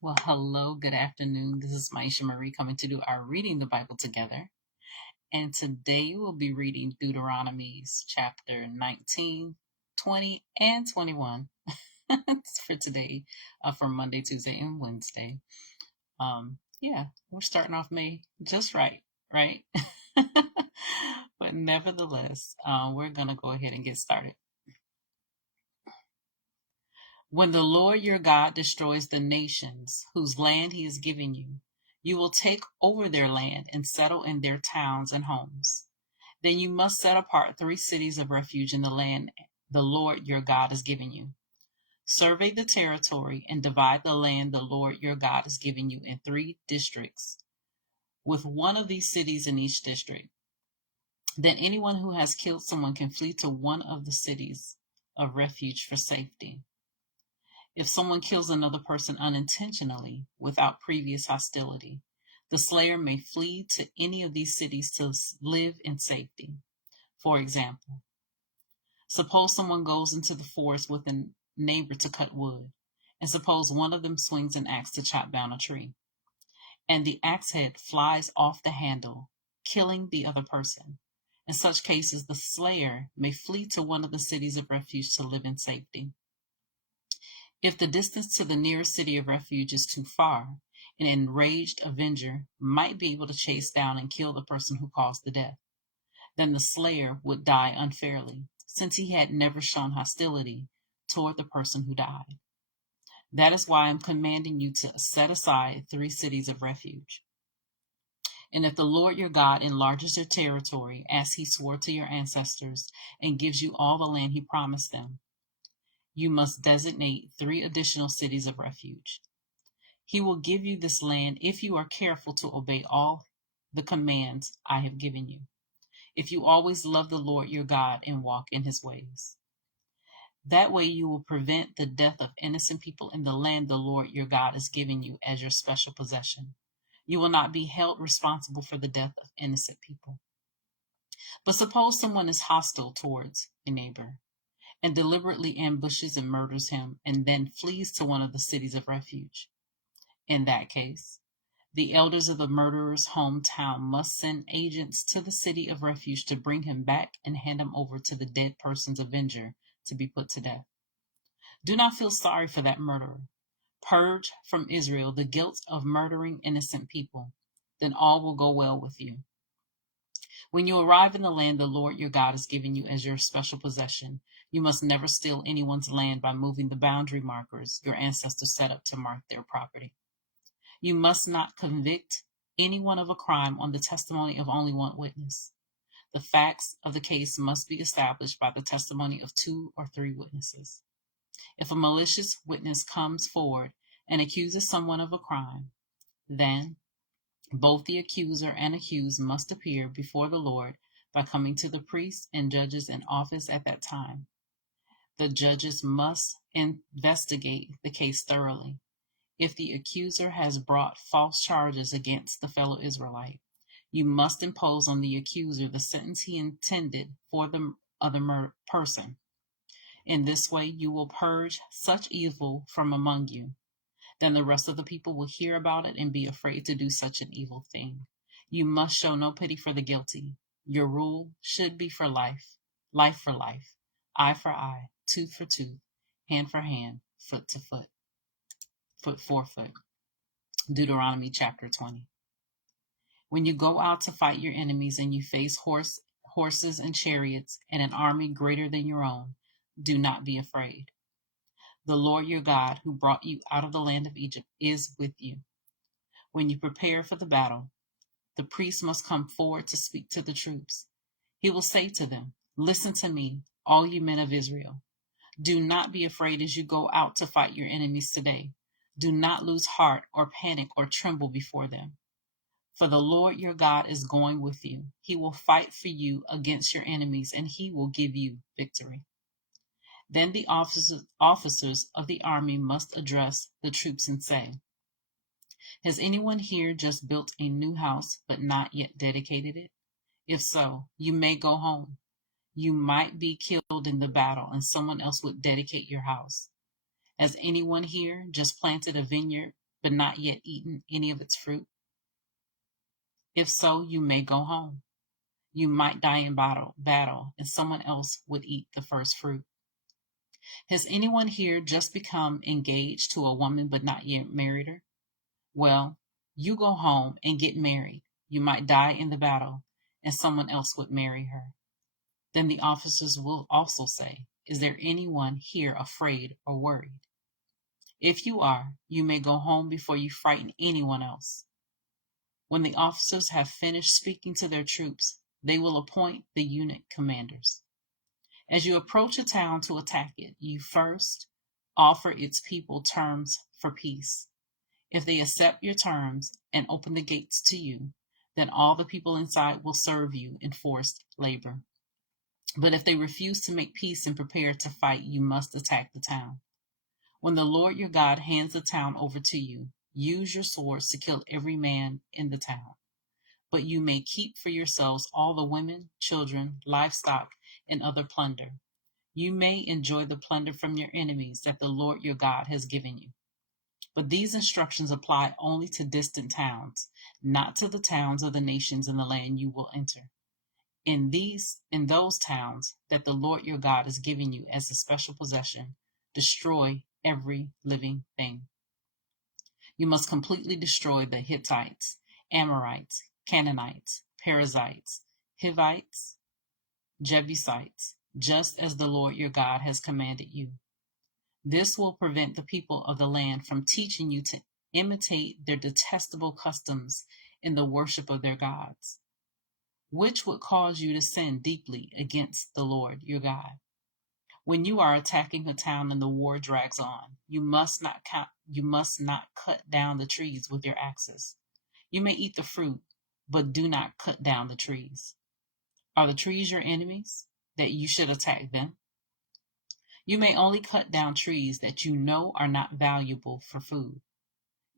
Well, hello, good afternoon. This is Myesha Marie coming to do our Reading the Bible together. And today we'll be reading Deuteronomy Chapter 19, 20, and 21 for today, for Monday, Tuesday, and Wednesday. We're starting off May just right? But nevertheless, we're going to go ahead and get started. When the Lord your God destroys the nations whose land he is giving you, you will take over their land and settle in their towns and homes. Then you must set apart 3 cities of refuge in the land the Lord your God is giving you. Survey the territory and divide the land the Lord your God is giving you in 3 districts, with one of these cities in each district. Then anyone who has killed someone can flee to one of the cities of refuge for safety. If someone kills another person unintentionally without previous hostility, the slayer may flee to any of these cities to live in safety. For example, suppose someone goes into the forest with a neighbor to cut wood, and suppose one of them swings an axe to chop down a tree, and the axe head flies off the handle, killing the other person. In such cases, the slayer may flee to one of the cities of refuge to live in safety. If the distance to the nearest city of refuge is too far, an enraged avenger might be able to chase down and kill the person who caused the death. Then the slayer would die unfairly, since he had never shown hostility toward the person who died. That is why I'm commanding you to set aside 3 cities of refuge. And if the Lord your God enlarges your territory, as he swore to your ancestors, and gives you all the land he promised them, you must designate 3 additional cities of refuge. He will give you this land if you are careful to obey all the commands I have given you, if you always love the Lord your God and walk in his ways. That way you will prevent the death of innocent people in the land the Lord your God is giving you as your special possession. You will not be held responsible for the death of innocent people. But suppose someone is hostile towards a neighbor and deliberately ambushes and murders him and then flees to one of the cities of refuge. In that case, the elders of the murderer's hometown must send agents to the city of refuge to bring him back and hand him over to the dead person's avenger to be put to death. Do not feel sorry for that murderer. Purge from Israel the guilt of murdering innocent people. Then all will go well with you. When you arrive in the land the Lord your God is giving you as your special possession, you must never steal anyone's land by moving the boundary markers your ancestors set up to mark their property. You must not convict anyone of a crime on the testimony of only one witness. The facts of the case must be established by the testimony of 2 or 3 witnesses. If a malicious witness comes forward and accuses someone of a crime, then both the accuser and accused must appear before the Lord by coming to the priests and judges in office at that time. The judges must investigate the case thoroughly. If the accuser has brought false charges against the fellow Israelite, you must impose on the accuser the sentence he intended for the other person. In this way, you will purge such evil from among you. Then the rest of the people will hear about it and be afraid to do such an evil thing. You must show no pity for the guilty. Your rule should be for life, life for life, eye for eye, tooth for tooth, hand for hand, foot to foot, foot for foot. Deuteronomy Chapter 20. When you go out to fight your enemies and you face horses and chariots and an army greater than your own, do not be afraid. The Lord your God, who brought you out of the land of Egypt, is with you. When you prepare for the battle, the priest must come forward to speak to the troops. He will say to them, "Listen to me, all you men of Israel. Do not be afraid as you go out to fight your enemies today. Do not lose heart or panic or tremble before them. For the Lord your God is going with you. He will fight for you against your enemies, and he will give you victory." Then the officers of the army must address the troops and say, "Has anyone here just built a new house but not yet dedicated it? If so, you may go home. You might be killed in the battle and someone else would dedicate your house. Has anyone here just planted a vineyard but not yet eaten any of its fruit? If so, you may go home. You might die in battle, and someone else would eat the first fruit. Has anyone here just become engaged to a woman but not yet married her? Well, you go home and get married. You might die in the battle, and someone else would marry her. Then the officers will also say, is there anyone here afraid or worried? If you are, you may go home before you frighten anyone else. When the officers have finished speaking to their troops, they will appoint the unit commanders. As you approach a town to attack it, you first offer its people terms for peace. If they accept your terms and open the gates to you, then all the people inside will serve you in forced labor. But if they refuse to make peace and prepare to fight, you must attack the town. When the Lord your God hands the town over to you, use your swords to kill every man in the town. But you may keep for yourselves all the women, children, livestock, and other plunder. You may enjoy the plunder from your enemies that the Lord your God has given you. But these instructions apply only to distant towns, not to the towns of the nations in the land you will enter. In those towns that the Lord your God is giving you as a special possession, destroy every living thing. You must completely destroy the Hittites, Amorites, Canaanites, Perizzites, Hivites, Jebusites, just as the Lord your God has commanded you. This will prevent the people of the land from teaching you to imitate their detestable customs in the worship of their gods, which would cause you to sin deeply against the Lord your God. When you are attacking a town and the war drags on, you must not cut down the trees with your axes. You may eat the fruit, but do not cut down the trees. Are the trees your enemies, that you should attack them? You may only cut down trees that you know are not valuable for food.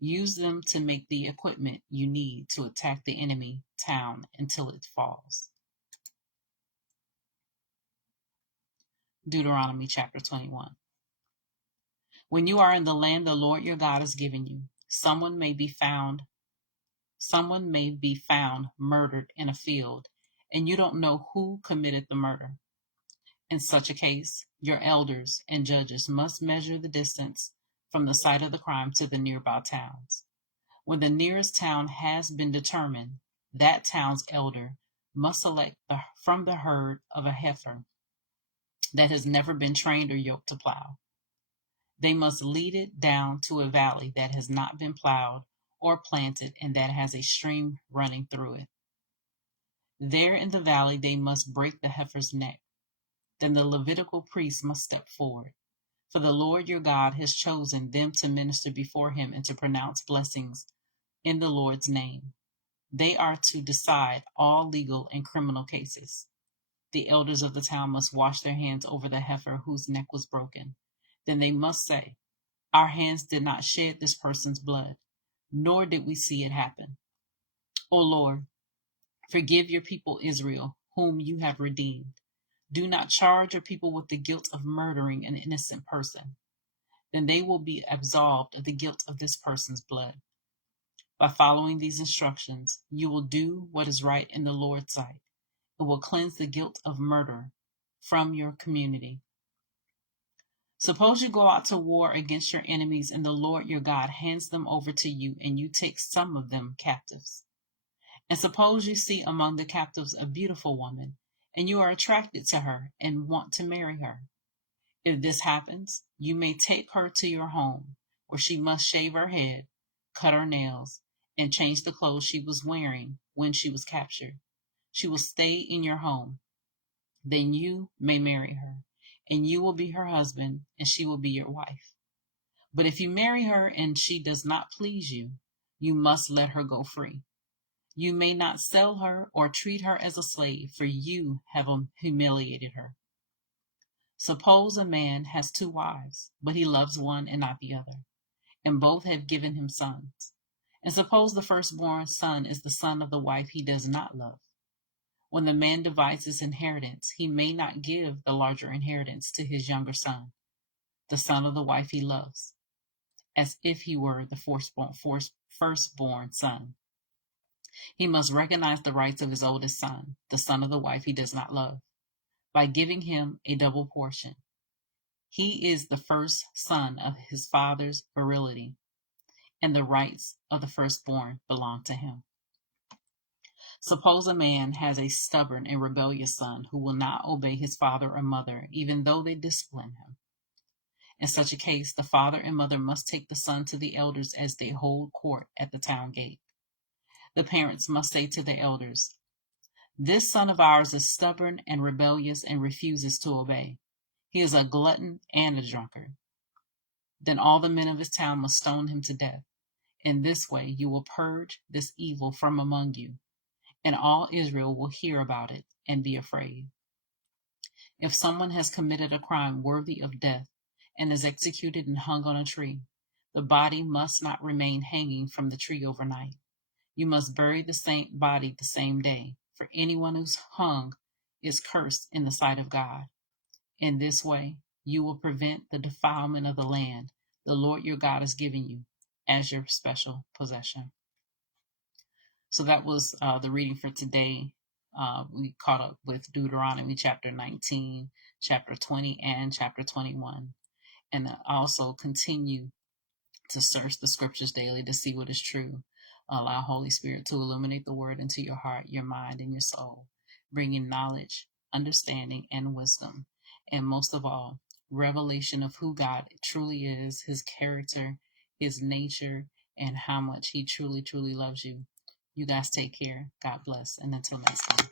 Use them to make the equipment you need to attack the enemy town until it falls. Deuteronomy Chapter 21. When you are in the land the Lord your God has given you, someone may be found murdered in a field, and you don't know who committed the murder. In such a case, your elders and judges must measure the distance from the site of the crime to the nearby towns. When the nearest town has been determined, that town's elder must select from the herd of a heifer that has never been trained or yoked to plow. They must lead it down to a valley that has not been plowed or planted and that has a stream running through it. There in the valley they must break the heifer's neck. Then the Levitical priest must step forward, for the Lord your God has chosen them to minister before him and to pronounce blessings in the Lord's name. They are to decide all legal and criminal cases. The elders of the town must wash their hands over the heifer whose neck was broken. Then they must say, our hands did not shed this person's blood, nor did we see it happen. O Lord, forgive your people Israel, whom you have redeemed. Do not charge your people with the guilt of murdering an innocent person. Then they will be absolved of the guilt of this person's blood. By following these instructions, you will do what is right in the Lord's sight. It will cleanse the guilt of murder from your community. Suppose you go out to war against your enemies and the Lord your God hands them over to you and you take some of them captives. And suppose you see among the captives a beautiful woman and you are attracted to her and want to marry her. If this happens, you may take her to your home where she must shave her head, cut her nails, and change the clothes she was wearing when she was captured. She will stay in your home. Then you may marry her, and you will be her husband, and she will be your wife. But if you marry her and she does not please you, you must let her go free. You may not sell her or treat her as a slave, for you have humiliated her. Suppose a man has 2 wives, but he loves one and not the other, and both have given him sons. And suppose the firstborn son is the son of the wife he does not love. When the man divides his inheritance, he may not give the larger inheritance to his younger son, the son of the wife he loves. as if he were the firstborn son. He must recognize the rights of his oldest son, the son of the wife he does not love, by giving him a double portion. He is the first son of his father's virility, and the rights of the firstborn belong to him. Suppose a man has a stubborn and rebellious son who will not obey his father or mother, even though they discipline him. In such a case, the father and mother must take the son to the elders as they hold court at the town gate. The parents must say to the elders, "This son of ours is stubborn and rebellious and refuses to obey. He is a glutton and a drunkard." Then all the men of his town must stone him to death. In this way you will purge this evil from among you, and all Israel will hear about it and be afraid. If someone has committed a crime worthy of death and is executed and hung on a tree, the body must not remain hanging from the tree overnight. You must bury the same body the same day, for anyone who's hung is cursed in the sight of God. In this way, you will prevent the defilement of the land the Lord your God is giving you as your special possession. So that was the reading for today. We caught up with Deuteronomy chapter 19, chapter 20, and chapter 21. And also continue to search the scriptures daily to see what is true. Allow Holy Spirit to illuminate the word into your heart, your mind, and your soul, bringing knowledge, understanding, and wisdom. And most of all, revelation of who God truly is, his character, his nature, and how much he truly, truly loves you. You guys take care. God bless. And until next time.